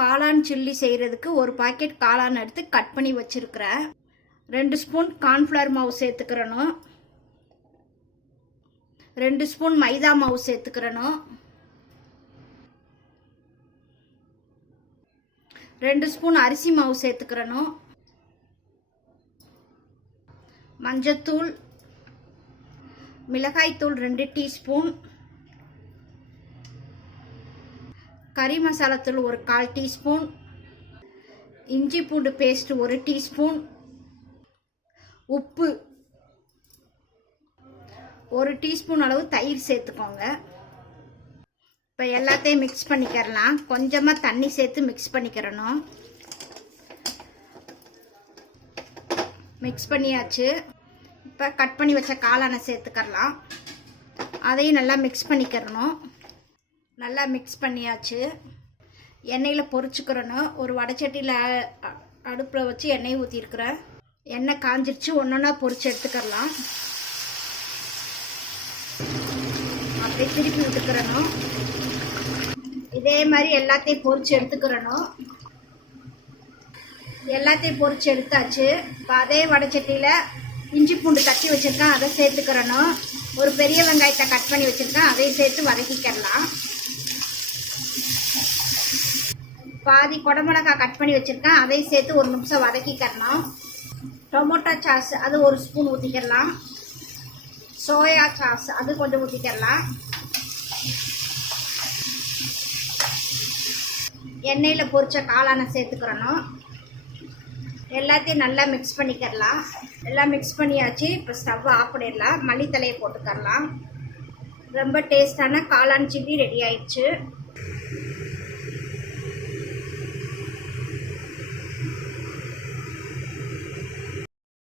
காளான் சில்லி செய்கிறதுக்கு ஒரு பாக்கெட் காளான் எடுத்து கட் பண்ணி வச்சுருக்கிறேன். ரெண்டு ஸ்பூன் கார்ன்ஃப்ளவர் மாவு சேர்த்துக்கிறணும். ரெண்டு ஸ்பூன் மைதா மாவு சேர்த்துக்கிறணும். ரெண்டு ஸ்பூன் அரிசி மாவு சேர்த்துக்கிறணும். மஞ்சத்தூள் மிளகாய்த்தூள் ரெண்டு டீஸ்பூன். கறி மசாலாத்தூள் ஒரு கால் டீஸ்பூன். இஞ்சி பூண்டு பேஸ்ட் ஒரு டீஸ்பூன். உப்பு ஒரு டீஸ்பூன் அளவு தயிர் சேர்த்துக்கோங்க. இப்போ எல்லாத்தையும் மிக்ஸ் பண்ணிக்கிறலாம். கொஞ்சமாக தண்ணி சேர்த்து மிக்ஸ் பண்ணிக்கிறணும். மிக்ஸ் பண்ணியாச்சு. இப்போ கட் பண்ணி வச்ச காளானை சேர்த்துக்கறலாம். அதையும் நல்லா மிக்ஸ் பண்ணிக்கிறணும். நல்லா மிக்ஸ் பண்ணியாச்சு. எண்ணெயில் பொரிச்சுக்கிறணும் ஒரு வடைச்சட்டியில் அடுப்பில் வச்சு எண்ணெய் ஊற்றிருக்கிறேன் எண்ணெய் காஞ்சிருச்சு ஒன்றா பொறிச்சு எடுத்துக்கிறலாம். அப்படியே திருப்பி விட்டுக்கிறணும் இதே மாதிரி எல்லாத்தையும் பொறிச்சு எடுத்துக்கிறணும் எல்லாத்தையும் பொரிச்சு எடுத்தாச்சு. இப்போ அதே வடைச்சட்டியில் இஞ்சி பூண்டு தட்டி வச்சுருக்கேன் அதை சேர்த்துக்கிறணும் ஒரு பெரிய வெங்காயத்தை கட் பண்ணி வச்சுருக்கேன். அதையும் சேர்த்து வதக்கிக்கிறலாம். பாதி குடமிளகாய் கட் பண்ணி வச்சுருக்கேன். அதையும் சேர்த்து ஒரு நிமிஷம் வதக்கிக்கிறணும் டொமோட்டோ சாஸ் அது ஒரு ஸ்பூன் ஊற்றிக்கிறலாம் சோயா சாஸ் அது கொஞ்சம் ஊற்றிக்கிறலாம் எண்ணெயில் பொரிச்ச காளானை சேர்த்துக்கிறணும். எல்லாத்தையும் நல்லா மிக்ஸ் பண்ணிக்கிறலாம். எல்லாம் மிக்ஸ் பண்ணியாச்சு. இப்போ ஸ்டவ் ஆஃப் பண்ணிடலாம். மல்லித்தலையை போட்டுக்கரலாம் ரொம்ப டேஸ்டான காளான் சில்லி ரெடி ஆயிடுச்சு.